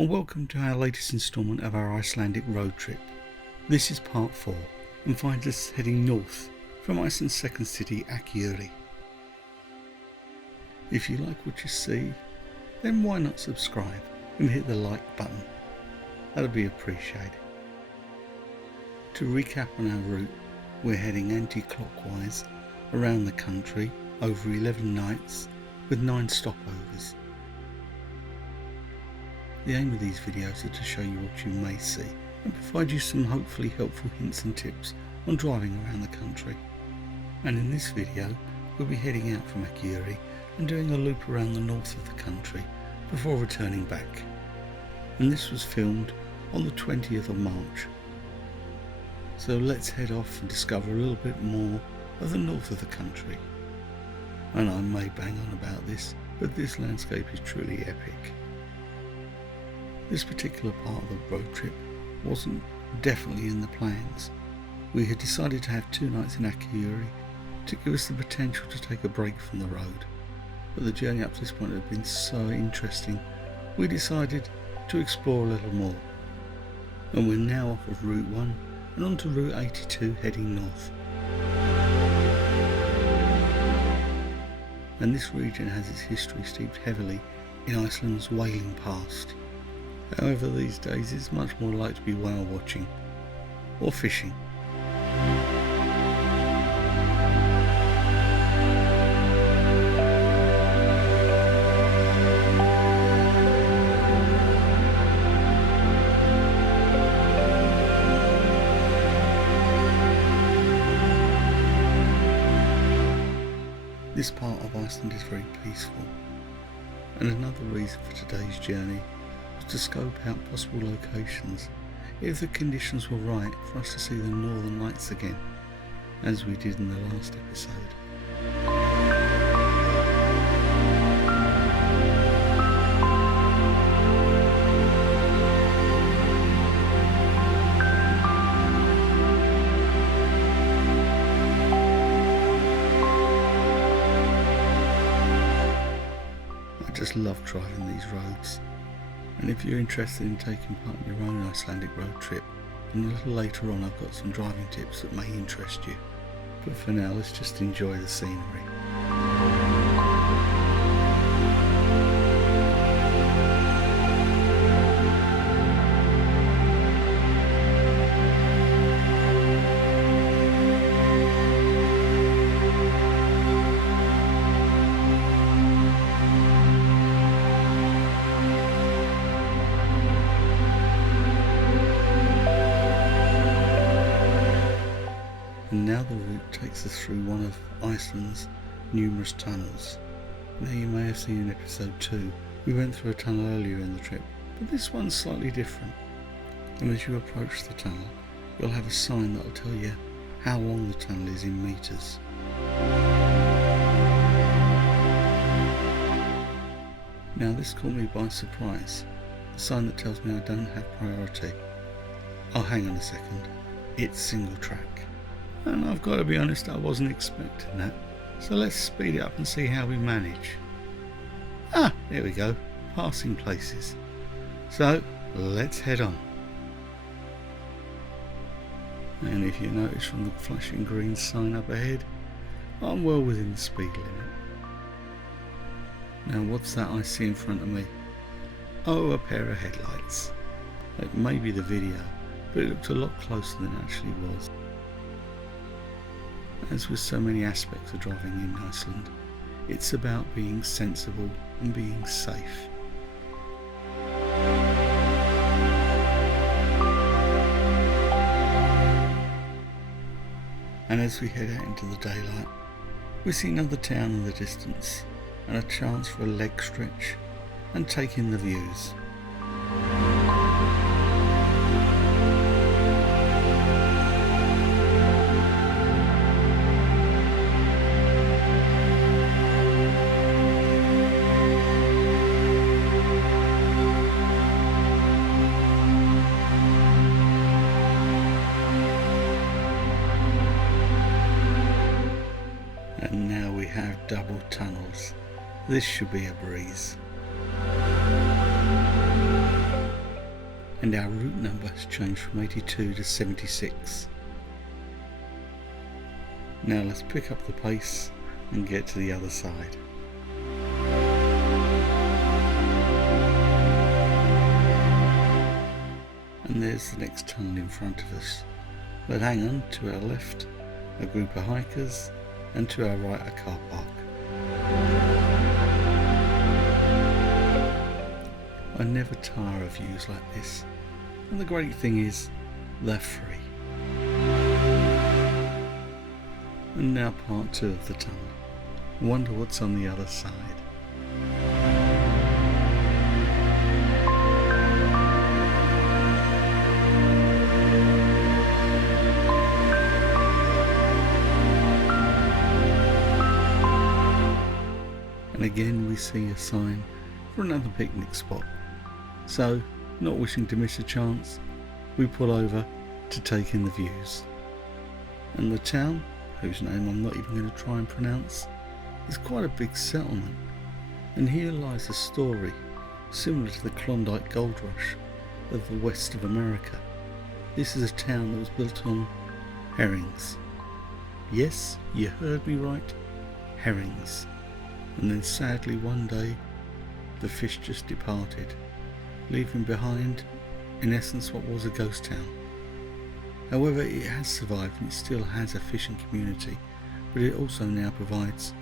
and welcome to our latest instalment of our Icelandic road trip. This is part 4 and finds us heading north from Iceland's second city, Akureyri. If you like what you see, then why not subscribe and hit the like button? That would be appreciated. To recap on our route, we're heading anti-clockwise around the country over 11 nights with 9 stopovers. The aim of these videos are to show you what you may see and provide you some hopefully helpful hints and tips on driving around the country. And in this video we'll be heading out from Akureyri and doing a loop around the north of the country before returning back. And this was filmed on the 20th of March. So let's head off and discover a little bit more of the north of the country. And I may bang on about this, but this landscape is truly epic. This particular part of the road trip wasn't definitely in the plans. We had decided to have 2 nights in Akureyri to give us the potential to take a break from the road, but the journey up to this point had been so interesting we decided to explore a little more. And we're now off of Route 1 and onto Route 82 heading north. And this region has its history steeped heavily in Iceland's whaling past. However, these days it's much more like to be whale watching or fishing. This part of Iceland is very peaceful, and another reason for today's journey was to scope out possible locations if the conditions were right for us to see the Northern Lights again, as we did in the last episode. I just love driving these roads, and if you're interested in taking part in your own Icelandic road trip, then a little later on I've got some driving tips that may interest you. But for now, let's just enjoy the scenery. And now the route takes us through one of Iceland's numerous tunnels. Now you may have seen in episode 2, we went through a tunnel earlier in the trip, but this one's slightly different. And as you approach the tunnel, you'll have a sign that will tell you how long the tunnel is in metres. Now this caught me by surprise, a sign that tells me I don't have priority. Oh, hang on a second, it's single track. And I've got to be honest, I wasn't expecting that. So let's speed it up and see how we manage. Ah, there we go, passing places. So let's head on. And if you notice from the flashing green sign up ahead, I'm well within the speed limit. Now what's that I see in front of me? Oh, a pair of headlights. It may be the video, but it looked a lot closer than it actually was. As with so many aspects of driving in Iceland, it's about being sensible and being safe. And as we head out into the daylight, we see another town in the distance and a chance for a leg stretch and take in the views. And now we have double tunnels. This should be a breeze. and our route number has changed from 82 to 76. Now let's pick up the pace and get to the other side. And there's the next tunnel in front of us, but hang on, to our left a group of hikers and to our right a car park. I never tire of views like this, and the great thing is they're free. And now part 2 of the tunnel. Wonder what's on the other side. And again we see a sign for another picnic spot. So, not wishing to miss a chance, we pull over to take in the views. And the town, whose name I'm not even going to try and pronounce, is quite a big settlement. And here lies a story similar to the Klondike Gold Rush of the west of America. This is a town that was built on herrings. Yes, you heard me right, herrings. And then sadly one day the fish just departed, leaving behind in essence what was a ghost town. However, it has survived and it still has a fishing community, but it also now provides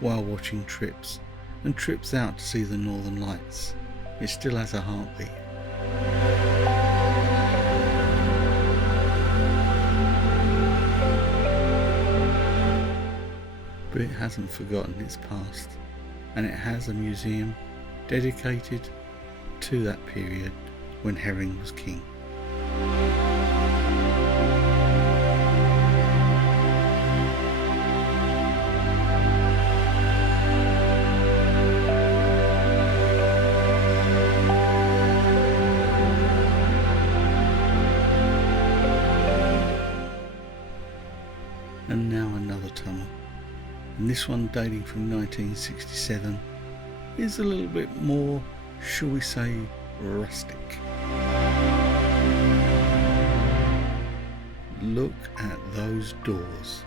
whale watching trips and trips out to see the northern lights. It still has a heartbeat. But it hasn't forgotten its past, and it has a museum dedicated to that period when herring was king. And now another tunnel, and this one dating from 1967 is a little bit more, shall we say, rustic. Look at those doors.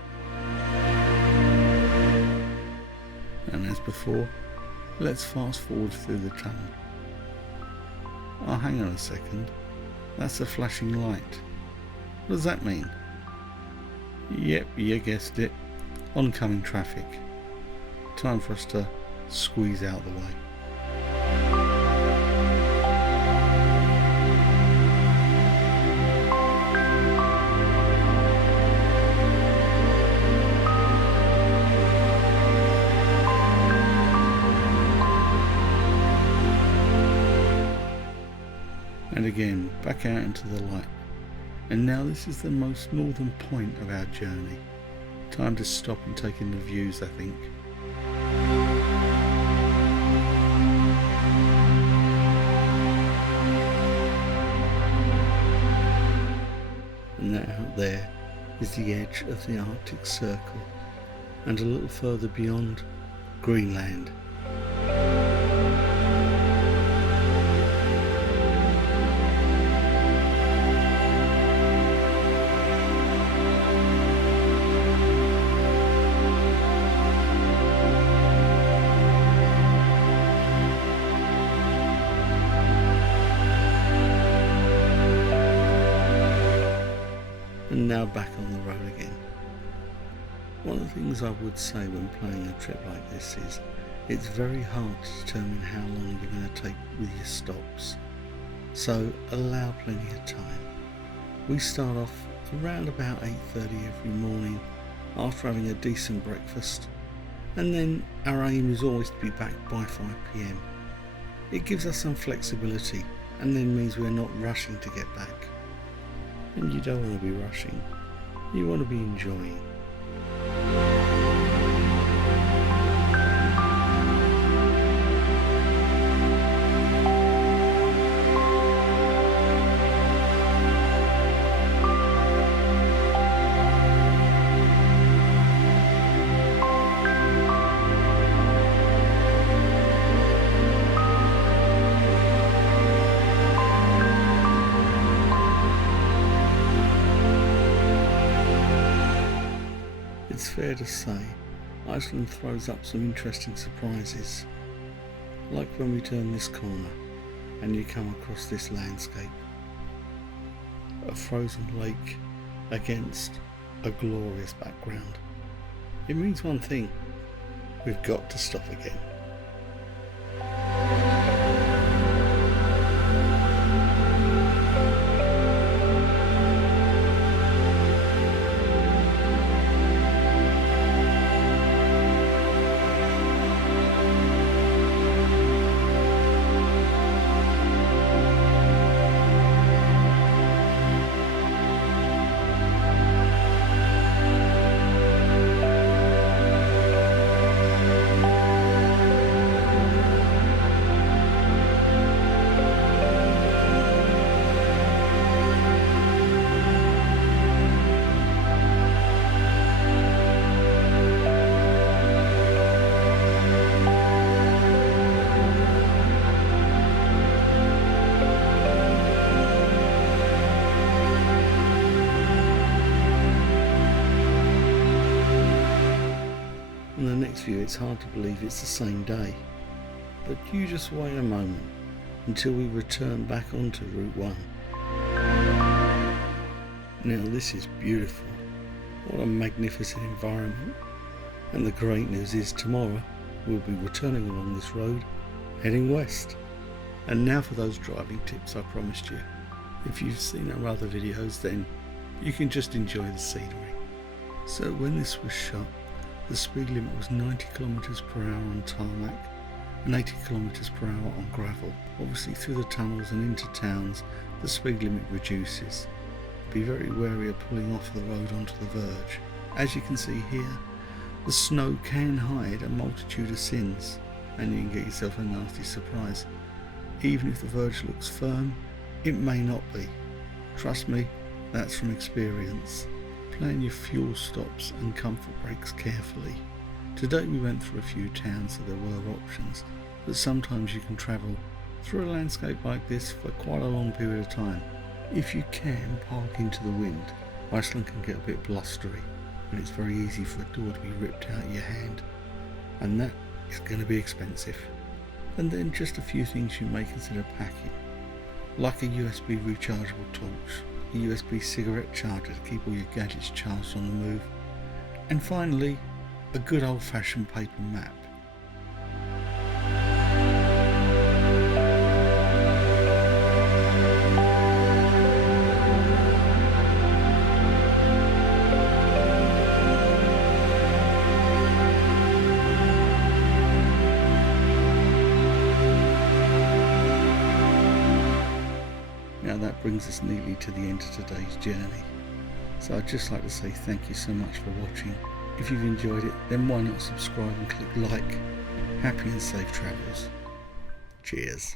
And as before, let's fast forward through the tunnel. Oh, hang on a second, that's a flashing light. What does that mean? Yep, you guessed it, oncoming traffic. Time for us to squeeze out the way. And again, back out into the light. And now this is the most northern point of our journey. Time to stop and take in the views, I think. And that out there is the edge of the Arctic Circle, and a little further beyond, Greenland. And now back on the road again. One of the things I would say when planning a trip like this is it's very hard to determine how long you're going to take with your stops. So allow plenty of time. We start off around about 8:30 every morning after having a decent breakfast, and then our aim is always to be back by 5 PM. It gives us some flexibility and then means we're not rushing to get back. And you don't want to be rushing, you want to be enjoying. it's fair to say Iceland throws up some interesting surprises, like when we turn this corner and you come across this landscape. A frozen lake against a glorious background. It means one thing: we've got to stop again. On the next view, it's hard to believe it's the same day, but you just wait a moment until we return back onto Route 1. Now this is beautiful. What a magnificent environment. And the great news is tomorrow we'll be returning along this road, heading west. And now for those driving tips I promised you. If you've seen our other videos, then you can just enjoy the scenery. So when this was shot, the speed limit was 90 km per hour on tarmac and 80 km per hour on gravel. Obviously through the tunnels and into towns the speed limit reduces. Be very wary of pulling off the road onto the verge. As you can see here, the snow can hide a multitude of sins and you can get yourself a nasty surprise. Even if the verge looks firm, it may not be. Trust me, that's from experience. Plan your fuel stops and comfort brakes carefully. Today we went through a few towns, so there were options, but sometimes you can travel through a landscape like this for quite a long period of time. If you can park into the wind, Iceland can get a bit blustery and it's very easy for a door to be ripped out of your hand, and that is going to be expensive. And then just a few things you may consider packing, like a USB rechargeable torch, a USB cigarette charger to keep all your gadgets charged on the move, and finally a good old-fashioned paper map. Now that brings us neatly to the end of today's journey. So I'd just like to say thank you so much for watching. If you've enjoyed it, then why not subscribe and click like. Happy and safe travels. Cheers.